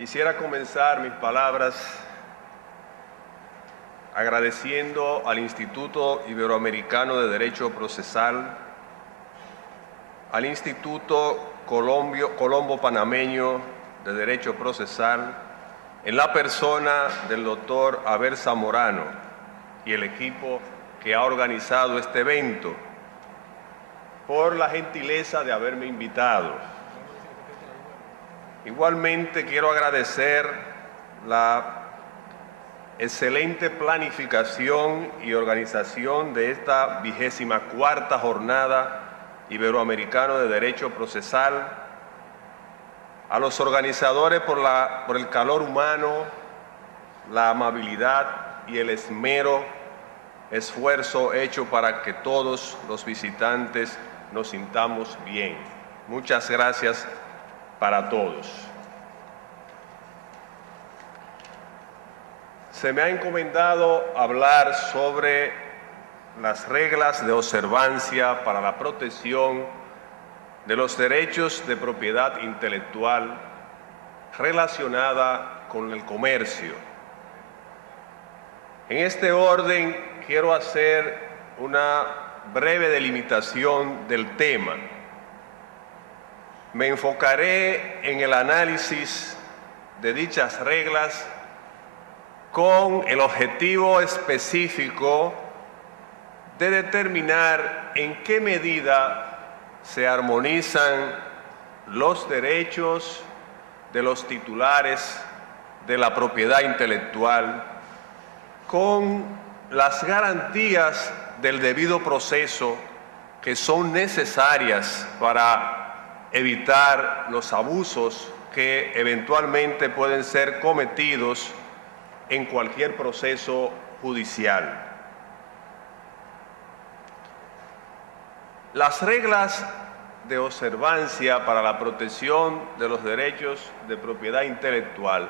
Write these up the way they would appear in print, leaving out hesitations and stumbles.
Quisiera comenzar mis palabras agradeciendo al Instituto Iberoamericano de Derecho Procesal, al Instituto Colombo Panameño de Derecho Procesal, en la persona del doctor Abel Zamorano y el equipo que ha organizado este evento, por la gentileza de haberme invitado. Igualmente quiero agradecer la excelente planificación y organización de esta 24ª Jornada Iberoamericana de Derecho Procesal, a los organizadores por el calor humano, la amabilidad y el esfuerzo hecho para que todos los visitantes nos sintamos bien. Muchas gracias para todos. Se me ha encomendado hablar sobre las reglas de observancia para la protección de los derechos de propiedad intelectual relacionada con el comercio. En este orden quiero hacer una breve delimitación del tema. Me enfocaré en el análisis de dichas reglas con el objetivo específico de determinar en qué medida se armonizan los derechos de los titulares de la propiedad intelectual con las garantías del debido proceso que son necesarias para evitar los abusos que eventualmente pueden ser cometidos en cualquier proceso judicial. Las reglas de observancia para la protección de los derechos de propiedad intelectual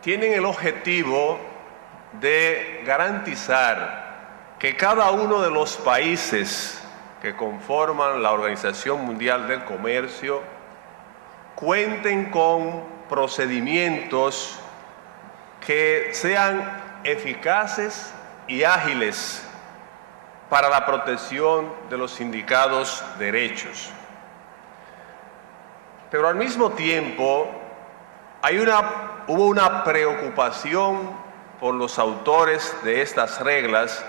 tienen el objetivo de garantizar que cada uno de los países que conforman la Organización Mundial del Comercio cuenten con procedimientos que sean eficaces y ágiles para la protección de los indicados derechos. Pero al mismo tiempo hubo una preocupación por los autores de estas reglas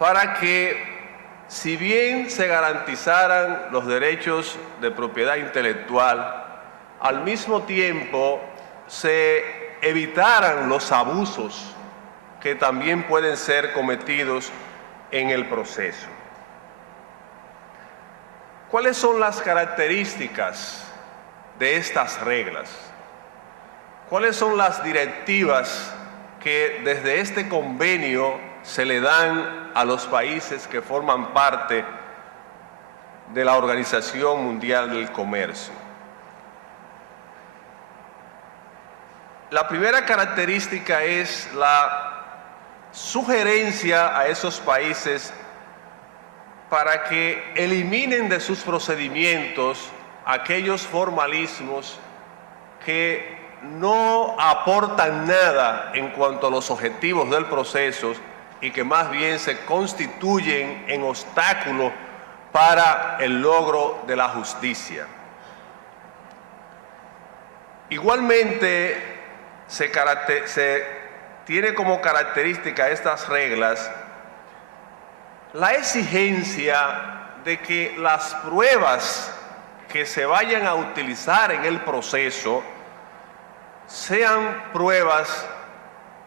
para que, si bien se garantizaran los derechos de propiedad intelectual, al mismo tiempo se evitaran los abusos que también pueden ser cometidos en el proceso. ¿Cuáles son las características de estas reglas? ¿Cuáles son las directivas que desde este convenio se le dan a los países que forman parte de la Organización Mundial del Comercio? La primera característica es la sugerencia a esos países para que eliminen de sus procedimientos aquellos formalismos que no aportan nada en cuanto a los objetivos del proceso y que más bien se constituyen en obstáculos para el logro de la justicia. Igualmente, se tiene como característica estas reglas la exigencia de que las pruebas que se vayan a utilizar en el proceso sean pruebas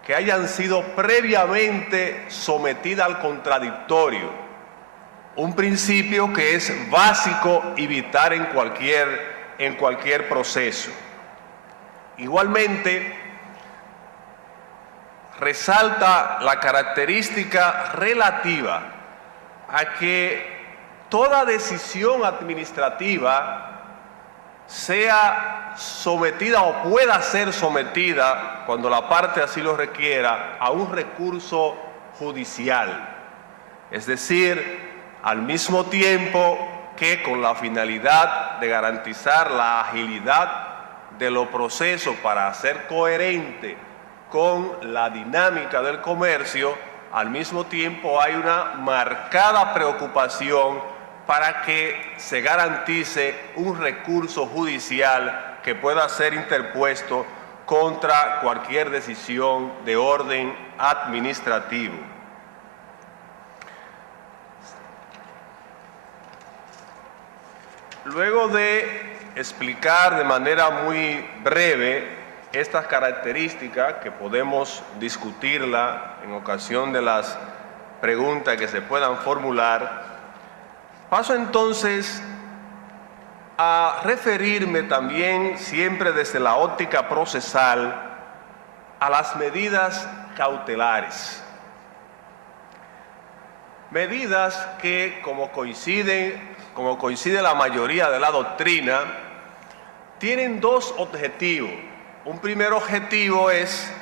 que hayan sido previamente sometidas al contradictorio, un principio que es básico evitar en cualquier proceso. Igualmente, resalta la característica relativa a que toda decisión administrativa sea sometida o pueda ser sometida, cuando la parte así lo requiera, a un recurso judicial. Es decir, al mismo tiempo que con la finalidad de garantizar la agilidad de los procesos para hacer coherente con la dinámica del comercio, al mismo tiempo hay una marcada preocupación para que se garantice un recurso judicial que pueda ser interpuesto contra cualquier decisión de orden administrativo. Luego de explicar de manera muy breve estas características, que podemos discutirla en ocasión de las preguntas que se puedan formular, paso entonces a referirme también, siempre desde la óptica procesal, a las medidas cautelares. Medidas que, como coincide la mayoría de la doctrina, tienen dos objetivos. Un primer objetivo es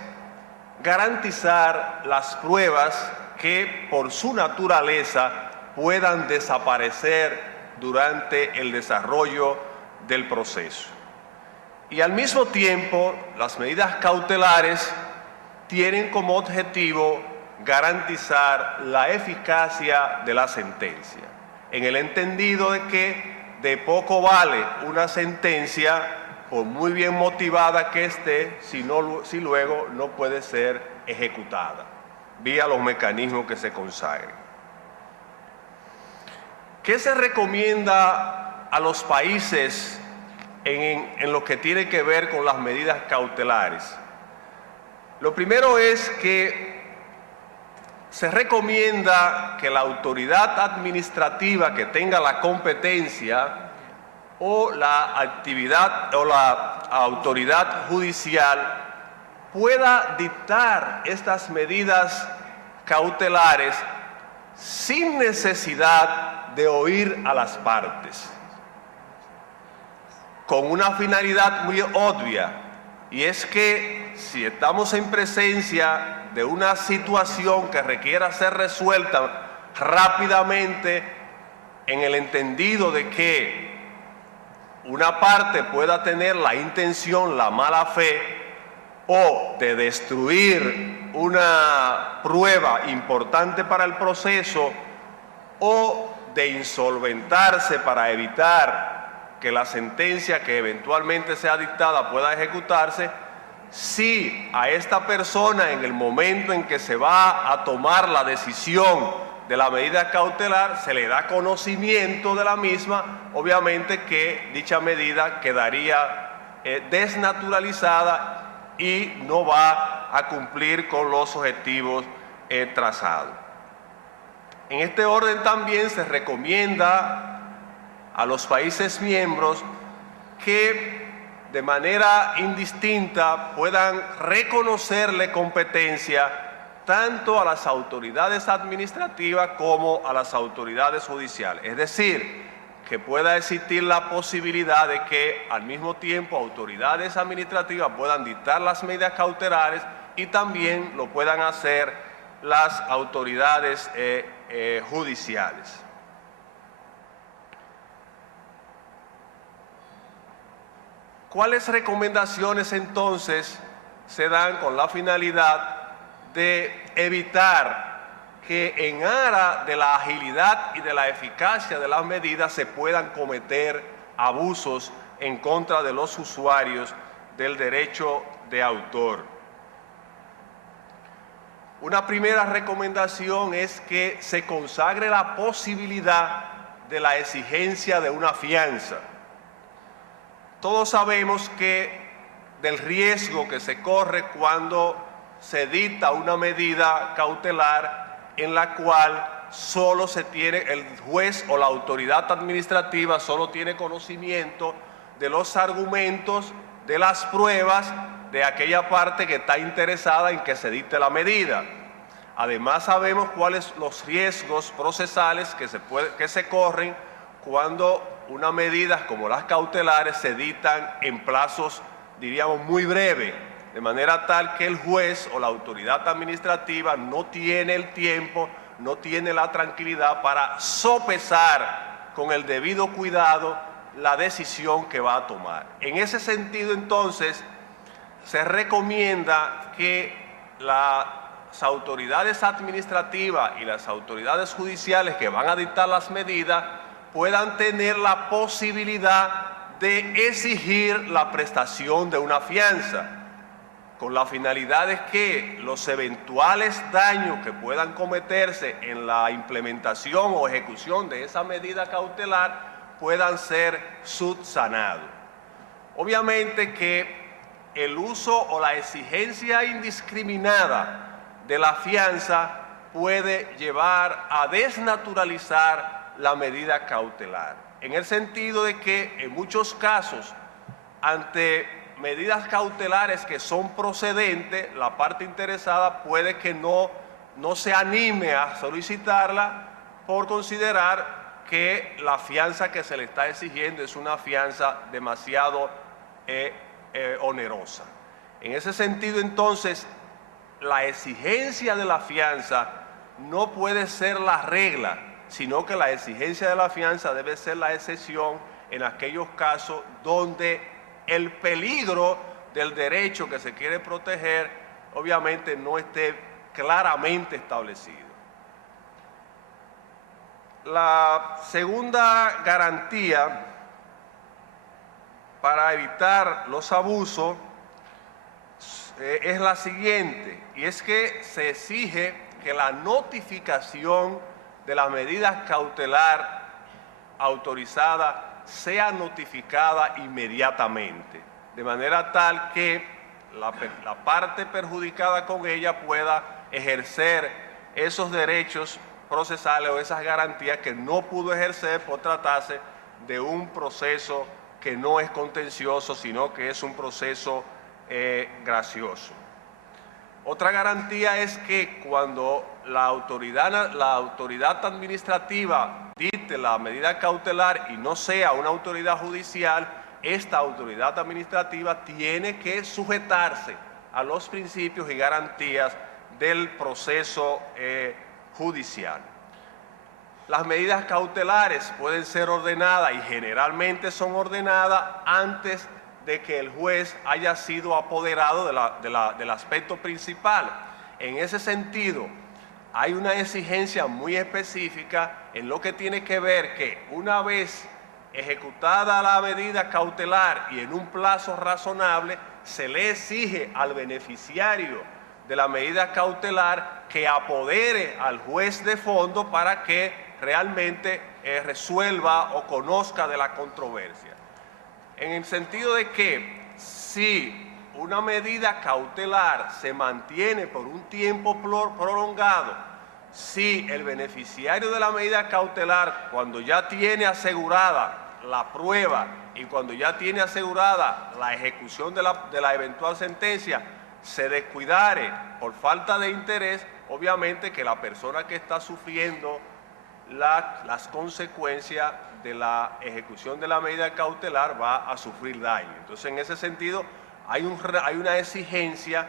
garantizar las pruebas que por su naturaleza puedan desaparecer durante el desarrollo del proceso. Y al mismo tiempo, las medidas cautelares tienen como objetivo garantizar la eficacia de la sentencia, en el entendido de que de poco vale una sentencia, por muy bien motivada que esté, si luego no puede ser ejecutada, vía los mecanismos que se consagren. ¿Qué se recomienda a los países en lo que tiene que ver con las medidas cautelares? Lo primero es que se recomienda que la autoridad administrativa que tenga la competencia o la actividad o la autoridad judicial pueda dictar estas medidas cautelares sin necesidad de oír a las partes, con una finalidad muy obvia, y es que si estamos en presencia de una situación que requiera ser resuelta rápidamente, en el entendido de que una parte pueda tener la intención, la mala fe, o de destruir una prueba importante para el proceso, o de insolventarse para evitar que la sentencia que eventualmente sea dictada pueda ejecutarse, si a esta persona en el momento en que se va a tomar la decisión de la medida cautelar se le da conocimiento de la misma, obviamente que dicha medida quedaría desnaturalizada y no va a cumplir con los objetivos trazados. En este orden también se recomienda a los países miembros que de manera indistinta puedan reconocerle competencia tanto a las autoridades administrativas como a las autoridades judiciales. Es decir, que pueda existir la posibilidad de que al mismo tiempo autoridades administrativas puedan dictar las medidas cautelares y también lo puedan hacer las autoridades judiciales. ¿Cuáles recomendaciones entonces se dan con la finalidad de evitar que en aras de la agilidad y de la eficacia de las medidas se puedan cometer abusos en contra de los usuarios del derecho de autor? Una primera recomendación es que se consagre la posibilidad de la exigencia de una fianza. Todos sabemos que del riesgo que se corre cuando se dicta una medida cautelar en la cual solo se tiene, el juez o la autoridad administrativa solo tiene conocimiento de los argumentos, de las pruebas de aquella parte que está interesada en que se dicte la medida. Además sabemos cuáles son los riesgos procesales que se corren cuando unas medidas como las cautelares se dictan en plazos, diríamos, muy breves, de manera tal que el juez o la autoridad administrativa no tiene el tiempo, no tiene la tranquilidad para sopesar con el debido cuidado la decisión que va a tomar. En ese sentido, entonces, se recomienda que las autoridades administrativas y las autoridades judiciales que van a dictar las medidas puedan tener la posibilidad de exigir la prestación de una fianza, con la finalidad de que los eventuales daños que puedan cometerse en la implementación o ejecución de esa medida cautelar puedan ser subsanados. Obviamente que el uso o la exigencia indiscriminada de la fianza puede llevar a desnaturalizar la medida cautelar, en el sentido de que en muchos casos, ante medidas cautelares que son procedentes, la parte interesada puede que no se anime a solicitarla por considerar que la fianza que se le está exigiendo es una fianza demasiado onerosa. En ese sentido, entonces, la exigencia de la fianza no puede ser la regla, sino que la exigencia de la fianza debe ser la excepción en aquellos casos donde el peligro del derecho que se quiere proteger obviamente no esté claramente establecido. La segunda garantía para evitar los abusos es la siguiente, y es que se exige que la notificación de la medida cautelar autorizada sea notificada inmediatamente, de manera tal que la parte perjudicada con ella pueda ejercer esos derechos procesales o esas garantías que no pudo ejercer por tratarse de un proceso que no es contencioso, sino que es un proceso gracioso. Otra garantía es que cuando la autoridad administrativa dicte la medida cautelar y no sea una autoridad judicial, esta autoridad administrativa tiene que sujetarse a los principios y garantías del proceso judicial. Las medidas cautelares pueden ser ordenadas y generalmente son ordenadas antes de que el juez haya sido apoderado del aspecto principal. En ese sentido, hay una exigencia muy específica en lo que tiene que ver que una vez ejecutada la medida cautelar y en un plazo razonable, se le exige al beneficiario de la medida cautelar que apodere al juez de fondo para que realmente resuelva o conozca de la controversia. En el sentido de que si una medida cautelar se mantiene por un tiempo prolongado, si el beneficiario de la medida cautelar, cuando ya tiene asegurada la prueba y cuando ya tiene asegurada la ejecución de la eventual sentencia, se descuidare por falta de interés, obviamente que la persona que está sufriendo las consecuencias de la ejecución de la medida cautelar va a sufrir daño. Entonces, en ese sentido, hay una exigencia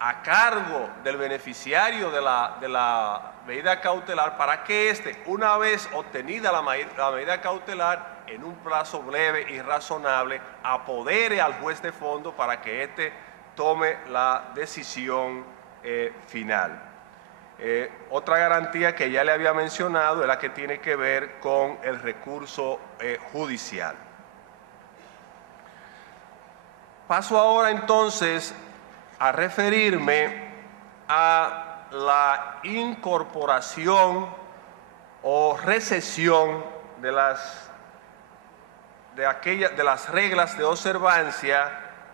a cargo del beneficiario de la medida cautelar para que éste, una vez obtenida la medida cautelar, en un plazo breve y razonable, apodere al juez de fondo para que éste tome la decisión final. Otra garantía que ya le había mencionado es la que tiene que ver con el recurso judicial. Paso ahora entonces a referirme a la incorporación o recesión de las reglas de observancia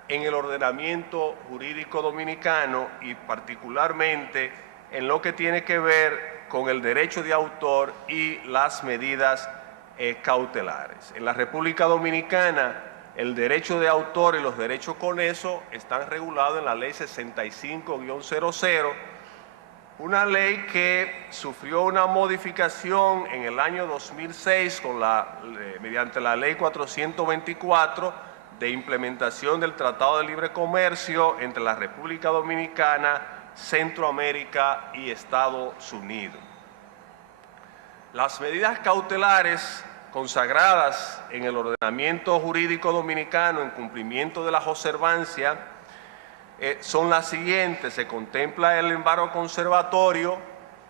en el ordenamiento jurídico dominicano y particularmente en lo que tiene que ver con el derecho de autor y las medidas cautelares. En la República Dominicana, el derecho de autor y los derechos conexos están regulados en la Ley 65-00, una ley que sufrió una modificación en el año 2006 mediante la Ley 424 de implementación del Tratado de Libre Comercio entre la República Dominicana, Centroamérica y Estados Unidos. Las medidas cautelares consagradas en el ordenamiento jurídico dominicano en cumplimiento de las observancias son las siguientes. Se contempla el embargo conservatorio,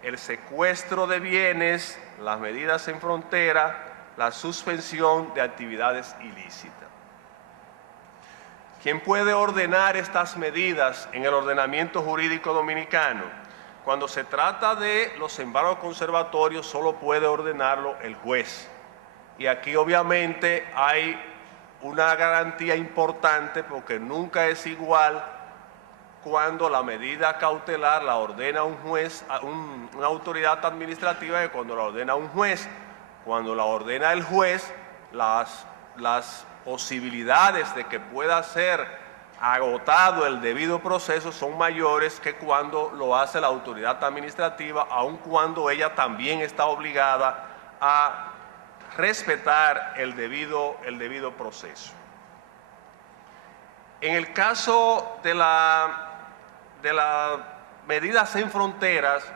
el secuestro de bienes, las medidas en frontera, la suspensión de actividades ilícitas. ¿Quién puede ordenar estas medidas en el ordenamiento jurídico dominicano? Cuando se trata de los embargos conservatorios, solo puede ordenarlo el juez. Y aquí obviamente hay una garantía importante porque nunca es igual cuando la medida cautelar la ordena un juez, una autoridad administrativa, que cuando la ordena un juez. Cuando la ordena el juez, las posibilidades de que pueda ser agotado el debido proceso son mayores que cuando lo hace la autoridad administrativa, aun cuando ella también está obligada a respetar el debido proceso. En el caso de las medidas en fronteras,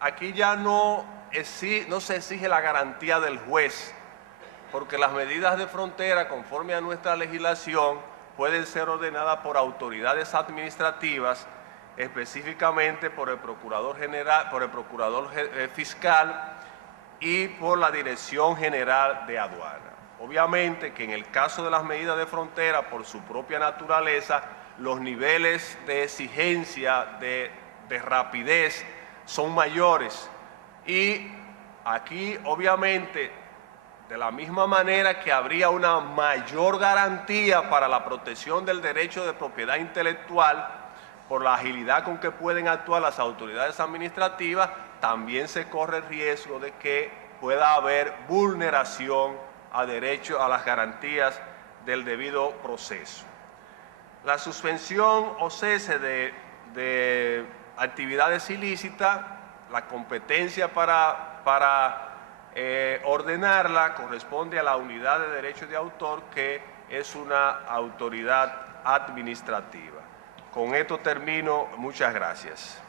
aquí ya no se exige la garantía del juez, porque las medidas de frontera, conforme a nuestra legislación, pueden ser ordenadas por autoridades administrativas, específicamente por el Procurador General, por el Procurador Fiscal y por la Dirección General de Aduana. Obviamente que en el caso de las medidas de frontera, por su propia naturaleza, los niveles de exigencia, de rapidez, son mayores. Y aquí, obviamente, de la misma manera que habría una mayor garantía para la protección del derecho de propiedad intelectual, por la agilidad con que pueden actuar las autoridades administrativas, también se corre el riesgo de que pueda haber vulneración a derecho a las garantías del debido proceso. La suspensión o cese de actividades ilícitas, la competencia para ordenarla corresponde a la Unidad de Derecho de Autor, que es una autoridad administrativa. Con esto termino. Muchas gracias.